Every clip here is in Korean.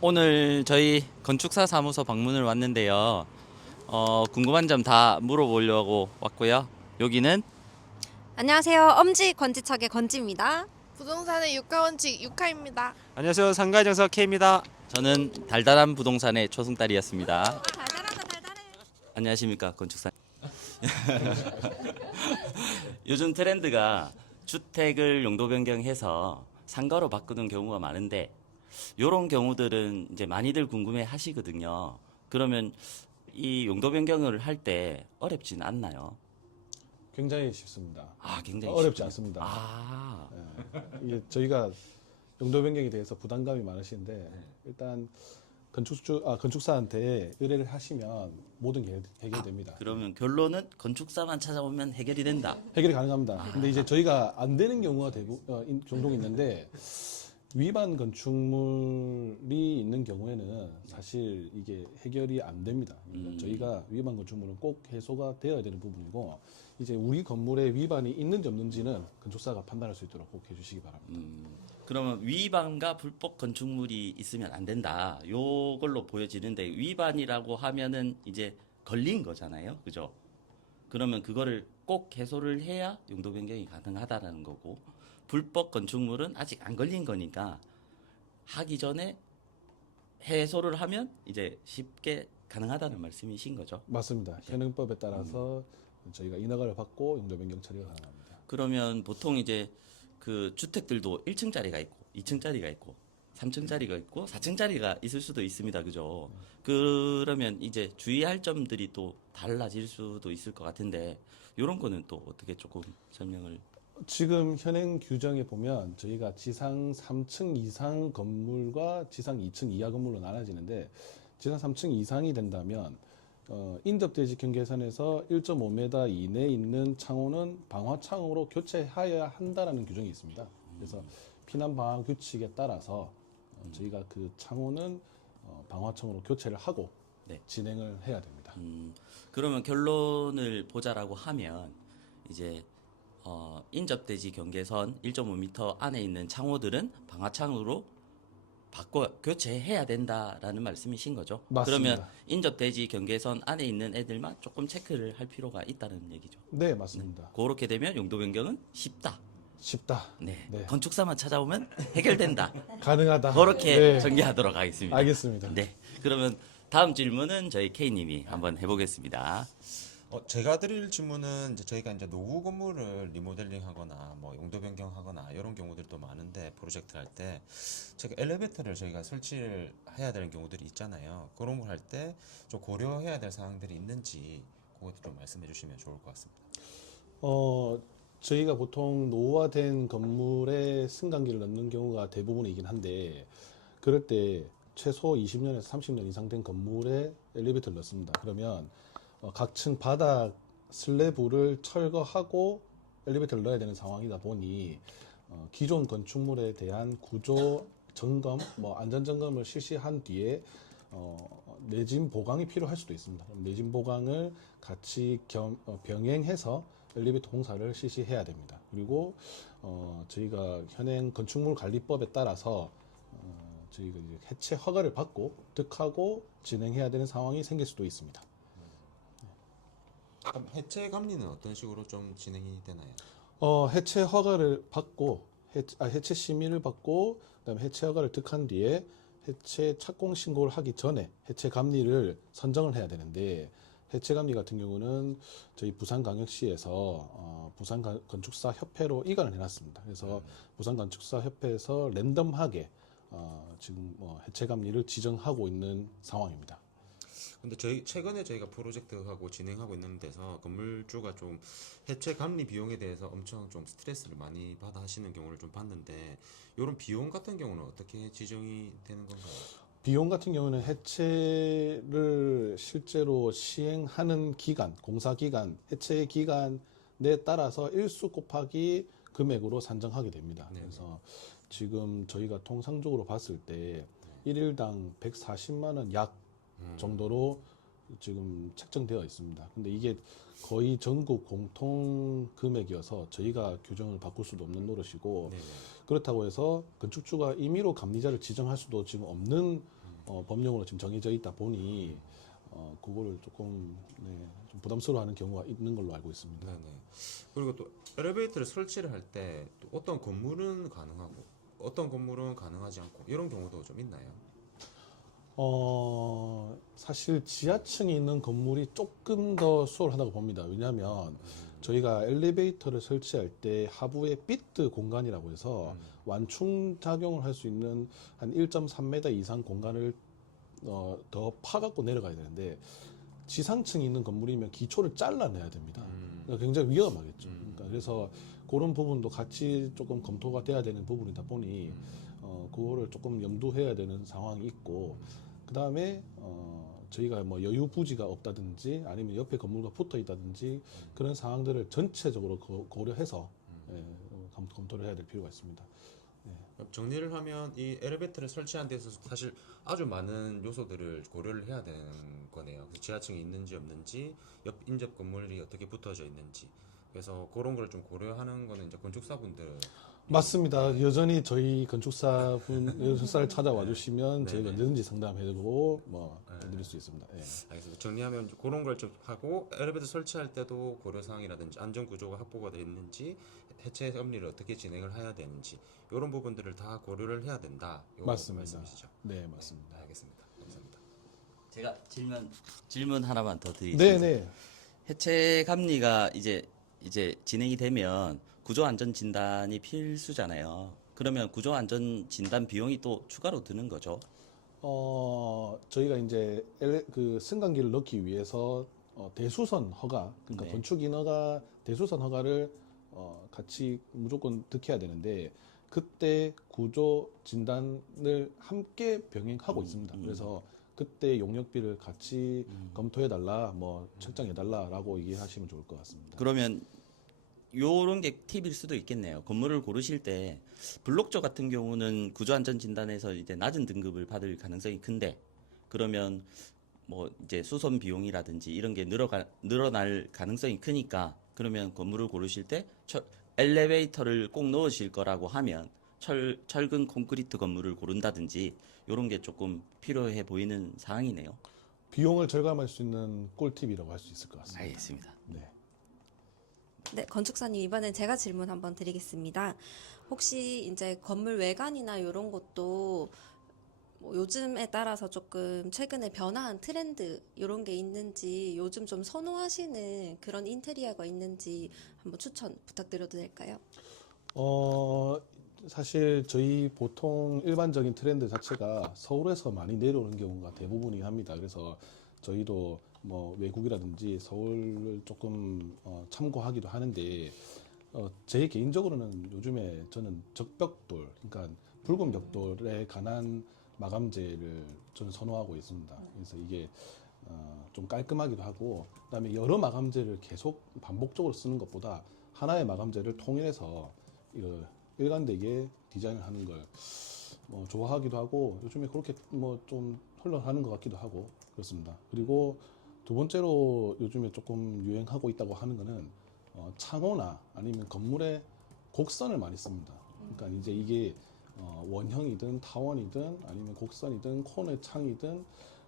오늘 저희 건축사 사무소 방문을 왔는데요. 궁금한 점 다 물어보려고 왔고요. 여기는 안녕하세요. 엄지 건지척의 건지입니다. 부동산의 유가원칙 유카입니다. 안녕하세요. 상가정석 K입니다. 저는 달달한 부동산의 초승달이었습니다. 달달하다 달달해. 안녕하십니까 건축사. 요즘 트렌드가 주택을 용도 변경해서 상가로 바꾸는 경우가 많은데 이런 경우들은 이제 많이들 궁금해 하시거든요. 그러면 이 용도 변경을 할 때 어렵진 않나요? 굉장히 쉽습니다. 굉장히 어렵지 쉽군요. 않습니다. 이게 저희가 용도 변경에 대해서 부담감이 많으신데 일단 건축사한테 의뢰를 하시면 모든 게 해결됩니다. 그러면 결론은 건축사만 찾아오면 해결이 된다. 해결이 가능합니다. 근데 이제 저희가 안 되는 경우가 종종 있는데 위반 건축물이 있는 경우에는 사실 이게 해결이 안 됩니다. 그러니까 저희가 위반 건축물은 꼭 해소가 되어야 되는 부분이고 이제 우리 건물에 위반이 있는지 없는지는 건축사가 판단할 수 있도록 꼭 해주시기 바랍니다. 그러면 위반과 불법 건축물이 있으면 안 된다. 요걸로 보여지는데 위반이라고 하면은 이제 걸린 거잖아요. 그죠? 그러면 그거를 꼭 해소를 해야 용도 변경이 가능하다라는 거고 불법 건축물은 아직 안 걸린 거니까 하기 전에 해소를 하면 이제 쉽게 가능하다는 말씀이신 거죠. 맞습니다. 현행법에 따라서 저희가 인허가를 받고 용도 변경 처리가 가능합니다. 그러면 보통 이제 그 주택들도 1층짜리가 있고 2층짜리가 있고 3층짜리가 있고 4층짜리가 있을 수도 있습니다. 그죠? 그러면 이제 주의할 점들이 또 달라질 수도 있을 것 같은데 이런 거는 또 어떻게 조금 설명을 지금 현행 규정에 보면 저희가 지상 3층 이상 건물과 지상 2층 이하 건물로 나눠지는데 지상 3층 이상이 된다면 인접대지 경계선에서 1.5m 이내에 있는 창호는 방화창으로 교체하여야 한다는 규정이 있습니다. 그래서 피난 방화 규칙에 따라서 저희가 그 창호는 방화창으로 교체를 하고 네. 진행을 해야 됩니다. 그러면 결론을 보자라고 하면 이제 인접대지 경계선 1.5m 안에 있는 창호들은 방화창으로 바꿔 교체해야 된다라는 말씀이신 거죠? 맞습니다. 그러면 인접대지 경계선 안에 있는 애들만 조금 체크를 할 필요가 있다는 얘기죠. 네, 맞습니다. 그렇게 되면 용도 변경은 쉽다. 쉽다. 네. 네. 건축사만 찾아오면 해결된다. 가능하다. 그렇게 네. 전개하도록 하겠습니다. 알겠습니다. 네. 그러면 다음 질문은 저희 K님이 한번 해보겠습니다. 제가 드릴 질문은 저희가 이제 노후 건물을 리모델링하거나 뭐 용도 변경하거나 이런 경우들도 많은데 프로젝트 할 때 제가 엘리베이터를 저희가 설치를 해야 되는 경우들이 있잖아요. 그런 걸 할 때 좀 고려해야 될 사항들이 있는지 그것도 좀 말씀해 주시면 좋을 것 같습니다. 저희가 보통 노후화된 건물에 승강기를 넣는 경우가 대부분이긴 한데 그럴 때 최소 20년에서 30년 이상 된 건물에 엘리베이터를 넣습니다. 그러면 각 층 바닥 슬래브를 철거하고 엘리베이터를 넣어야 되는 상황이다 보니 기존 건축물에 대한 구조 점검, 안전 점검을 실시한 뒤에 내진 보강이 필요할 수도 있습니다. 그럼 내진 보강을 같이 병행해서 엘리베이터 공사를 실시해야 됩니다. 그리고 저희가 현행 건축물 관리법에 따라서 저희가 이제 해체 허가를 받고 득하고 진행해야 되는 상황이 생길 수도 있습니다. 그럼 해체 감리는 어떤 식으로 좀 진행이 되나요? 해체 허가를 받고 해체 심의를 받고 그다음에 해체 허가를 득한 뒤에 해체 착공 신고를 하기 전에 해체 감리를 선정을 해야 되는데 해체 감리 같은 경우는 저희 부산광역시에서 부산건축사 협회로 이관을 해놨습니다. 그래서 부산건축사 협회에서 랜덤하게 지금 해체 감리를 지정하고 있는 상황입니다. 근데 최근에 저희가 프로젝트하고 진행하고 있는 데서 건물주가 좀 해체 감리 비용에 대해서 엄청 좀 스트레스를 많이 받아 하시는 경우를 좀 봤는데 이런 비용 같은 경우는 어떻게 지정이 되는 건가요? 비용 같은 경우는 해체를 실제로 시행하는 기간, 공사 기간, 해체 기간에 따라서 일수 곱하기 금액으로 산정하게 됩니다. 네. 그래서 지금 저희가 통상적으로 봤을 때 1일당 140만 원 약 정도로 지금 책정되어 있습니다. 근데 이게 거의 전국 공통 금액이어서 저희가 규정을 바꿀 수도 없는 노릇이고 네. 그렇다고 해서 건축주가 임의로 감리자를 지정할 수도 지금 없는 법령으로 지금 정해져 있다 보니 그거를 조금 좀 부담스러워하는 경우가 있는 걸로 알고 있습니다. 네네. 그리고 또 엘리베이터를 설치를 할 때 또 어떤 건물은 가능하고 어떤 건물은 가능하지 않고 이런 경우도 좀 있나요? 사실 지하층에 있는 건물이 조금 더 수월하다고 봅니다. 왜냐하면 저희가 엘리베이터를 설치할 때 하부에 비트 공간이라고 해서 완충 작용을 할 수 있는 한 1.3m 이상 공간을 더 파갖고 내려가야 되는데 지상층에 있는 건물이면 기초를 잘라내야 됩니다. 그러니까 굉장히 위험하겠죠. 그러니까 그래서 그런 부분도 같이 조금 검토가 돼야 되는 부분이다 보니 그거를 조금 염두해야 되는 상황이 있고 그 다음에 저희가 뭐 여유 부지가 없다든지 아니면 옆에 건물과 붙어 있다든지 그런 상황들을 전체적으로 고려해서 검토를 해야 될 필요가 있습니다. 정리를 하면 이 엘리베이터를 설치한 데서 사실 아주 많은 요소들을 고려를 해야 되는 거네요. 그래서 지하층이 있는지 없는지, 옆 인접 건물이 어떻게 붙어져 있는지. 그래서 그런 걸 좀 고려하는 거는 이제 건축사분들 맞습니다. 여전히 저희 건축사를 찾아와 주시면 저희가 네네. 언제든지 상담해드리고 뭐 해드릴 수 있습니다. 예. 알겠습니다. 정리하면 이제 그런 걸 좀 하고 엘리베이터 설치할 때도 고려사항이라든지 안전 구조가 확보가 되어 있는지 해체 섭리를 어떻게 진행을 해야 되는지 이런 부분들을 다 고려를 해야 된다. 요 맞습니다. 말씀이시죠? 네, 맞습니다. 네, 알겠습니다. 감사합니다. 제가 질문 하나만 더 드리겠습니다. 네. 해체 감리가 이제 진행이 되면 구조 안전 진단이 필수잖아요. 그러면 구조 안전 진단 비용이 또 추가로 드는 거죠. 저희가 이제 그 승강기를 넣기 위해서 대수선 허가, 그러니까 네. 건축 인허가 대수선 허가를 같이 무조건 득해야 되는데 그때 구조 진단을 함께 병행하고 있습니다. 그래서 그때 용역비를 같이 검토해달라, 뭐 책정해달라라고 얘기하시면 좋을 것 같습니다. 그러면 요런 게 팁일 수도 있겠네요. 건물을 고르실 때 블록조 같은 경우는 구조안전진단에서 이제 낮은 등급을 받을 가능성이 큰데 그러면 뭐 이제 수선 비용이라든지 이런 게 늘어날 가능성이 크니까 그러면 건물을 고르실 때 엘리베이터를 꼭 넣으실 거라고 하면 철근 콘크리트 건물을 고른다든지 요런 게 조금 필요해 보이는 상황이네요. 비용을 절감할 수 있는 꿀팁이라고 할 수 있을 것 같습니다. 알겠습니다. 네. 네, 건축사님 이번엔 제가 질문 한번 드리겠습니다. 혹시 이제 건물 외관이나 이런 것도 뭐 요즘에 따라서 조금 최근에 변화한 트렌드 이런 게 있는지 요즘 좀 선호하시는 그런 인테리어가 있는지 한번 추천 부탁드려도 될까요? 사실 저희 보통 일반적인 트렌드 자체가 서울에서 많이 내려오는 경우가 대부분이긴 합니다. 그래서 저희도 뭐 외국이라든지 서울을 조금 참고하기도 하는데 제 개인적으로는 요즘에 저는 적벽돌, 그러니까 붉은 벽돌에 관한 마감재를 저는 선호하고 있습니다. 그래서 이게 좀 깔끔하기도 하고 그다음에 여러 마감재를 계속 반복적으로 쓰는 것보다 하나의 마감재를 통일해서 일관되게 디자인을 하는 걸 좋아하기도 하고 요즘에 그렇게 뭐 좀 흘러가는 것 같기도 하고 그렇습니다. 그리고 두 번째로 요즘에 조금 유행하고 있다고 하는 거는 창호나 아니면 건물에 곡선을 많이 씁니다. 그러니까 이제 이게 원형이든 타원이든 아니면 곡선이든 코너 창이든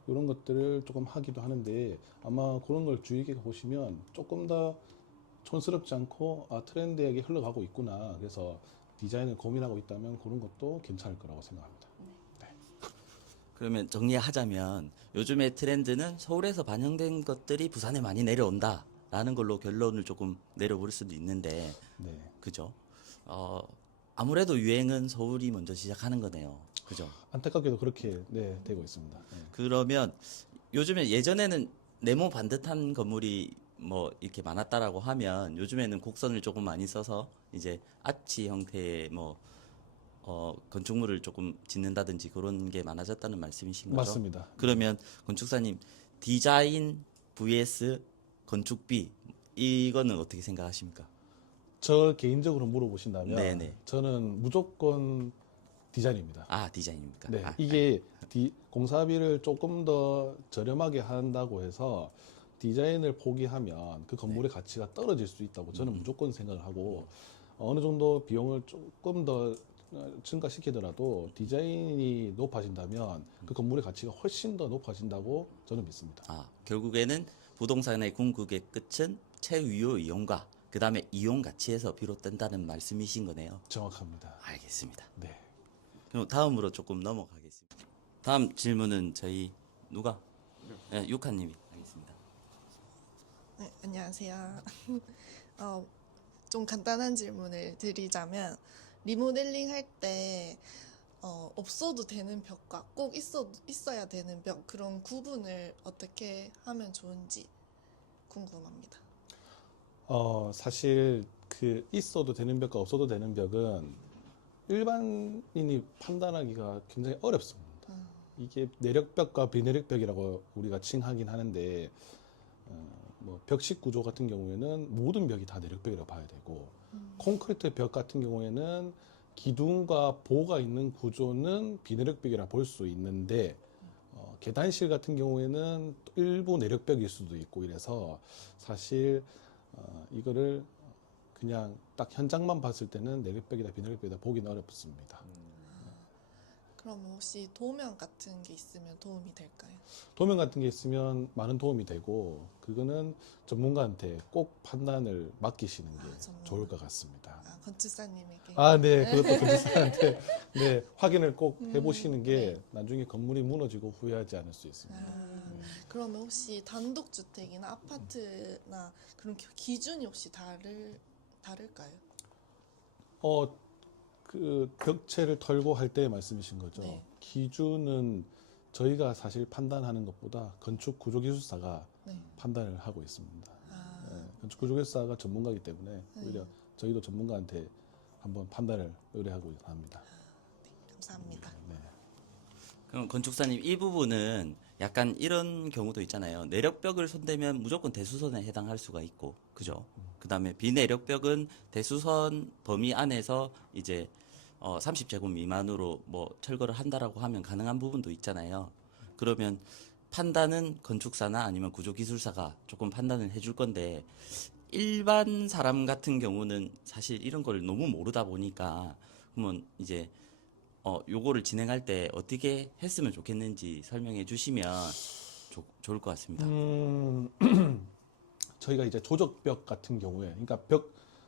이런 것들을 조금 하기도 하는데 아마 그런 걸 주의 깊게 보시면 조금 더 촌스럽지 않고 트렌드하게 흘러가고 있구나. 그래서 디자인을 고민하고 있다면 그런 것도 괜찮을 거라고 생각합니다. 그러면 정리하자면 요즘의 트렌드는 서울에서 반영된 것들이 부산에 많이 내려온다라는 걸로 결론을 조금 내려볼 수도 있는데 네. 그죠? 아무래도 유행은 서울이 먼저 시작하는 거네요. 그죠? 안타깝게도 그렇게 되고 있습니다. 네. 그러면 요즘에 예전에는 네모 반듯한 건물이 뭐 이렇게 많았다라고 하면 요즘에는 곡선을 조금 많이 써서 이제 아치 형태의 뭐 건축물을 조금 짓는다든지 그런 게 많아졌다는 말씀이신 거죠? 맞습니다. 그러면 건축사님 디자인 vs 건축비 이거는 어떻게 생각하십니까? 저 개인적으로 물어보신다면 네네. 저는 무조건 디자인입니다. 아 디자인입니까? 네, 아, 이게 공사비를 조금 더 저렴하게 한다고 해서 디자인을 포기하면 그 건물의 가치가 떨어질 수 있다고 저는 무조건 생각을 하고, 어느 정도 비용을 조금 더 증가시키더라도 디자인이 높아진다면 그 건물의 가치가 훨씬 더 높아진다고 저는 믿습니다. 결국에는 부동산의 궁극의 끝은 채유효 이용과 그 다음에 이용 가치에서 비롯된다는 말씀이신 거네요. 정확합니다. 알겠습니다. 네. 그럼 다음으로 조금 넘어가겠습니다. 다음 질문은 저희 누가? 네, 유카님이 하겠습니다. 네, 안녕하세요. 좀 간단한 질문을 드리자면 리모델링 할 때 없어도 되는 벽과 꼭 있어야 되는 벽 그런 구분을 어떻게 하면 좋은지 궁금합니다. 사실 그 있어도 되는 벽과 없어도 되는 벽은 일반인이 판단하기가 굉장히 어렵습니다. 이게 내력벽과 비내력벽이라고 우리가 칭하긴 하는데, 뭐 벽식 구조 같은 경우에는 모든 벽이 다 내력벽이라고 봐야 되고, 콘크리트 벽 같은 경우에는 기둥과 보가 있는 구조는 비내력벽이라 볼 수 있는데, 계단실 같은 경우에는 일부 내력벽일 수도 있고 이래서 사실 이거를 그냥 딱 현장만 봤을 때는 내력벽이다 비내력벽이다 보기는 어렵습니다. 그럼 혹시 도면 같은 게 있으면 도움이 될까요? 도면 같은 게 있으면 많은 도움이 되고, 그거는 전문가한테 꼭 판단을 맡기시는 게 전문가. 좋을 것 같습니다. 건축사님에게. 네, 그것도 건축사한테 네, 확인을 꼭 해보시는 게 네. 나중에 건물이 무너지고 후회하지 않을 수 있습니다. 그러면 혹시 단독주택이나 아파트나 그런 기준이 혹시 다를까요? 그 벽체를 털고 할 때 말씀이신 거죠. 네. 기준은 저희가 사실 판단하는 것보다 건축 구조기술사가 네. 판단을 하고 있습니다. 네, 건축 구조기술사가 전문가이기 때문에 오히려 저희도 전문가한테 한번 판단을 의뢰하고 합니다. 감사합니다. 네. 그럼 건축사님 이 부분은 약간 이런 경우도 있잖아요. 내력벽을 손대면 무조건 대수선에 해당할 수가 있고, 그죠? 그 다음에 비내력벽은 대수선 범위 안에서 이제 30제곱 미만으로 뭐 철거를 한다라고 하면 가능한 부분도 있잖아요. 그러면 판단은 건축사나 아니면 구조기술사가 조금 판단을 해줄 건데, 일반 사람 같은 경우는 사실 이런 걸 너무 모르다 보니까, 그러면 이제 요거를 진행할 때 어떻게 했으면 좋겠는지 설명해 주시면 좋을 것 같습니다. 저희가 이제 조적벽 같은 경우에, 그러니까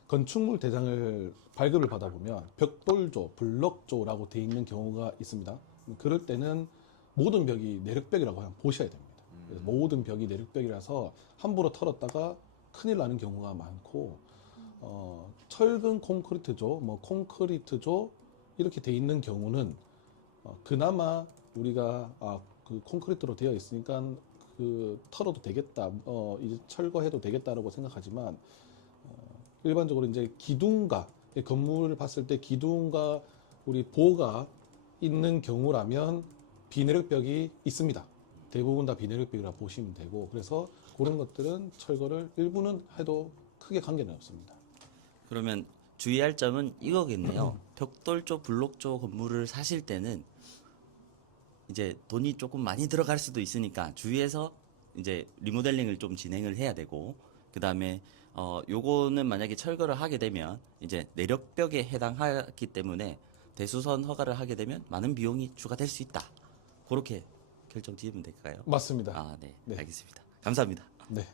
건축물 대장을 발급을 받아보면 벽돌조, 블럭조라고 돼 있는 경우가 있습니다. 그럴 때는 모든 벽이 내력벽이라고 그냥 보셔야 됩니다. 그래서 모든 벽이 내력벽이라서 함부로 털었다가 큰일 나는 경우가 많고, 철근 콘크리트조, 뭐 콘크리트조 이렇게 돼 있는 경우는 그나마 우리가 그 콘크리트로 되어 있으니까 그 털어도 되겠다, 이제 철거해도 되겠다라고 생각하지만, 일반적으로 이제 기둥과 건물을 봤을 때 기둥과 우리 보가 있는 경우라면 비내력벽이 있습니다. 대부분 다 비내력벽이라 보시면 되고, 그래서 그런 것들은 철거를 일부는 해도 크게 관계는 없습니다. 그러면 주의할 점은 이거겠네요. 벽돌조, 블록조 건물을 사실 때는 이제 돈이 조금 많이 들어갈 수도 있으니까 주위에서 이제 리모델링을 좀 진행을 해야 되고, 그 다음에 요거는 만약에 철거를 하게 되면 이제 내력벽에 해당하기 때문에 대수선 허가를 하게 되면 많은 비용이 추가될 수 있다. 그렇게 결정 지으면 될까요? 맞습니다. 네. 네. 알겠습니다. 감사합니다. 네.